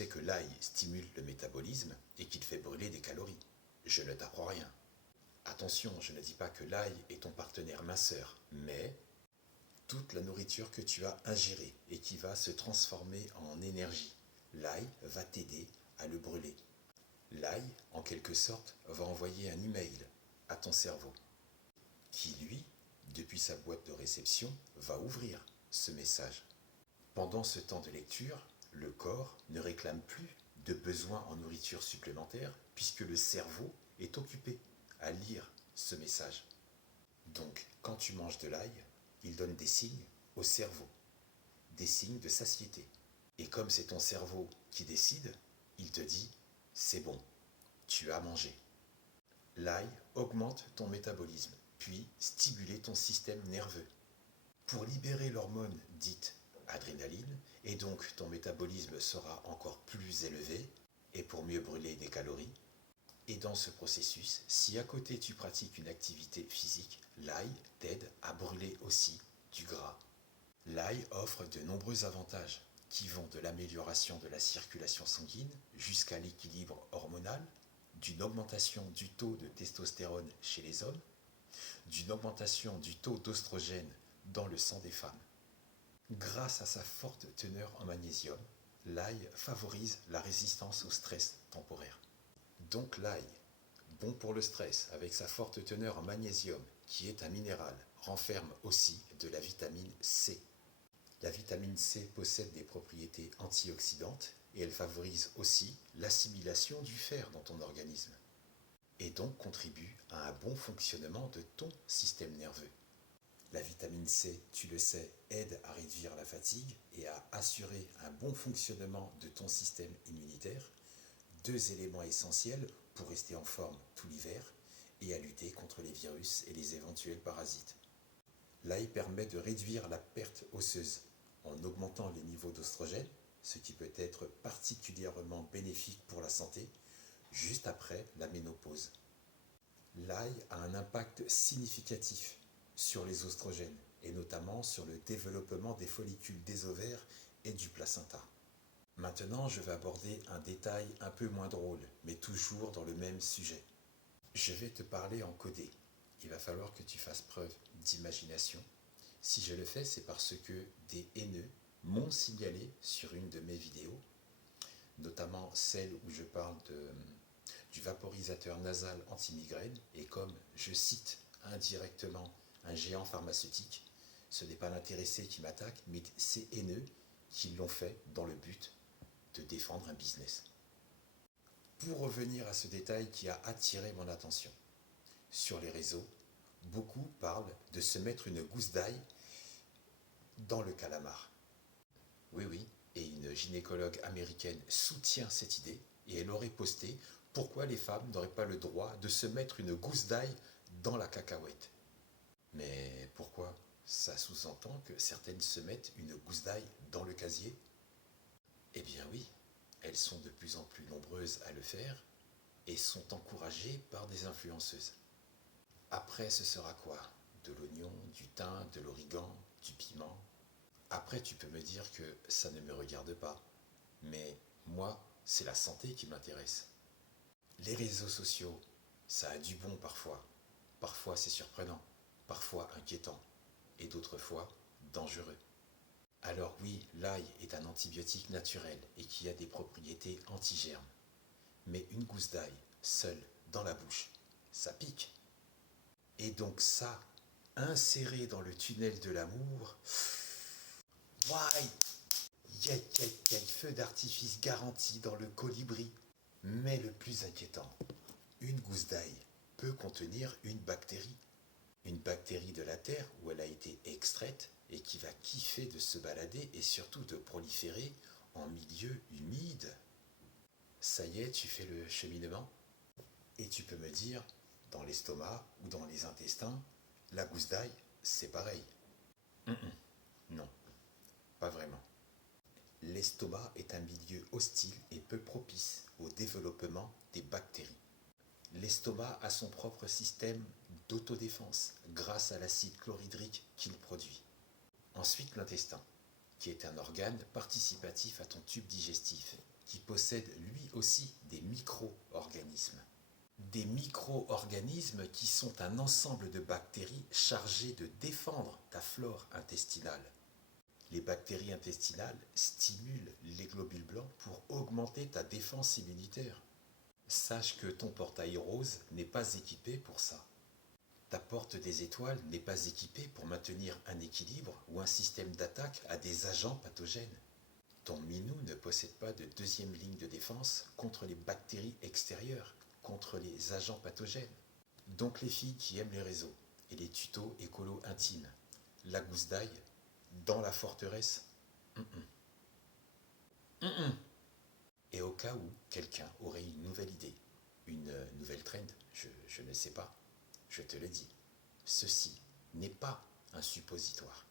sais que l'ail stimule le métabolisme et qu'il fait brûler des calories. Je ne t'apprends rien. Attention, je ne dis pas que l'ail est ton partenaire minceur, mais toute la nourriture que tu as ingérée et qui va se transformer en énergie, l'ail va t'aider à le brûler. L'ail, en quelque sorte, va envoyer un email à ton cerveau, qui lui, depuis sa boîte de réception, va ouvrir ce message. Pendant ce temps de lecture, le corps ne réclame plus de besoin en nourriture supplémentaire puisque le cerveau est occupé à lire ce message. Donc, quand tu manges de l'ail, il donne des signes au cerveau, des signes de satiété. Et comme c'est ton cerveau qui décide, il te dit « c'est bon, tu as mangé ». L'ail augmente ton métabolisme, puis stimule ton système nerveux pour libérer l'hormone dite adrénaline, et donc ton métabolisme sera encore plus élevé, et pour mieux brûler des calories. Et dans ce processus, si à côté tu pratiques une activité physique, l'ail t'aide à brûler aussi du gras. L'ail offre de nombreux avantages qui vont de l'amélioration de la circulation sanguine jusqu'à l'équilibre hormonal, d'une augmentation du taux de testostérone chez les hommes, d'une augmentation du taux d'oestrogène dans le sang des femmes. Grâce à sa forte teneur en magnésium, l'ail favorise la résistance au stress temporaire. Donc l'ail, bon pour le stress avec sa forte teneur en magnésium, qui est un minéral, renferme aussi de la vitamine C. La vitamine C possède des propriétés antioxydantes et elle favorise aussi l'assimilation du fer dans ton organisme et donc contribue à un bon fonctionnement de ton système nerveux. La vitamine C, tu le sais, aide à réduire la fatigue et à assurer un bon fonctionnement de ton système immunitaire, deux éléments essentiels pour rester en forme tout l'hiver et à lutter contre les virus et les éventuels parasites. L'ail permet de réduire la perte osseuse en augmentant les niveaux d'oestrogène, ce qui peut être particulièrement bénéfique pour la santé, juste après la ménopause. L'ail a un impact significatif sur les oestrogènes et notamment sur le développement des follicules des ovaires et du placenta. Maintenant, je vais aborder un détail un peu moins drôle, mais toujours dans le même sujet. Je vais te parler en codé. Il va falloir que tu fasses preuve d'imagination. Si je le fais, c'est parce que des haineux m'ont signalé sur une de mes vidéos, notamment celle où je parle du vaporisateur nasal anti-migraine, et comme je cite indirectement un géant pharmaceutique, ce n'est pas l'intéressé qui m'attaque, mais ces haineux qui l'ont fait dans le but de défendre un business. Pour revenir à ce détail qui a attiré mon attention, sur les réseaux, beaucoup parlent de se mettre une gousse d'ail dans le calamar. Oui, oui, et une gynécologue américaine soutient cette idée et elle aurait posté pourquoi les femmes n'auraient pas le droit de se mettre une gousse d'ail dans la cacahuète. Mais pourquoi? Ça sous-entend que certaines se mettent une gousse d'ail dans le casier? Eh bien oui, elles sont de plus en plus nombreuses à le faire et sont encouragées par des influenceuses. Après, ce sera quoi? De l'oignon, du thym, de l'origan, du piment. Après, tu peux me dire que ça ne me regarde pas. Mais moi, c'est la santé qui m'intéresse. Les réseaux sociaux, ça a du bon parfois. Parfois, c'est surprenant. Parfois, inquiétant. Et d'autres fois, dangereux. Alors oui, l'ail est un antibiotique naturel et qui a des propriétés anti-germes. Mais une gousse d'ail, seule, dans la bouche, ça pique. Et donc ça, inséré dans le tunnel de l'amour, Yay, feu d'artifice garanti dans le colibri. Mais le plus inquiétant, une gousse d'ail peut contenir une bactérie. Une bactérie de la terre où elle a été extraite et qui va kiffer de se balader et surtout de proliférer en milieu humide. Ça y est, tu fais le cheminement? Et tu peux me dire, dans l'estomac ou dans les intestins, la gousse d'ail, c'est pareil. Non, pas vraiment. L'estomac est un milieu hostile et peu propice au développement des bactéries. L'estomac a son propre système d'autodéfense grâce à l'acide chlorhydrique qu'il produit. Ensuite, l'intestin, qui est un organe participatif à ton tube digestif, qui possède possède lui aussi des micro-organismes. Des micro-organismes qui sont un ensemble de bactéries chargées de défendre ta flore intestinale. Les bactéries intestinales stimulent les globules blancs pour augmenter ta défense immunitaire. Sache que ton portail rose n'est pas équipé pour ça. Ta porte des étoiles n'est pas équipée pour maintenir un équilibre ou un système d'attaque à des agents pathogènes. Ton minou ne possède pas de deuxième ligne de défense contre les bactéries extérieures, contre les agents pathogènes. Donc les filles qui aiment les réseaux et les tutos écolo intimes, la gousse d'ail, dans la forteresse, Et au cas où quelqu'un aurait une nouvelle idée, une nouvelle trend, je ne sais pas, je te le dis, ceci n'est pas un suppositoire.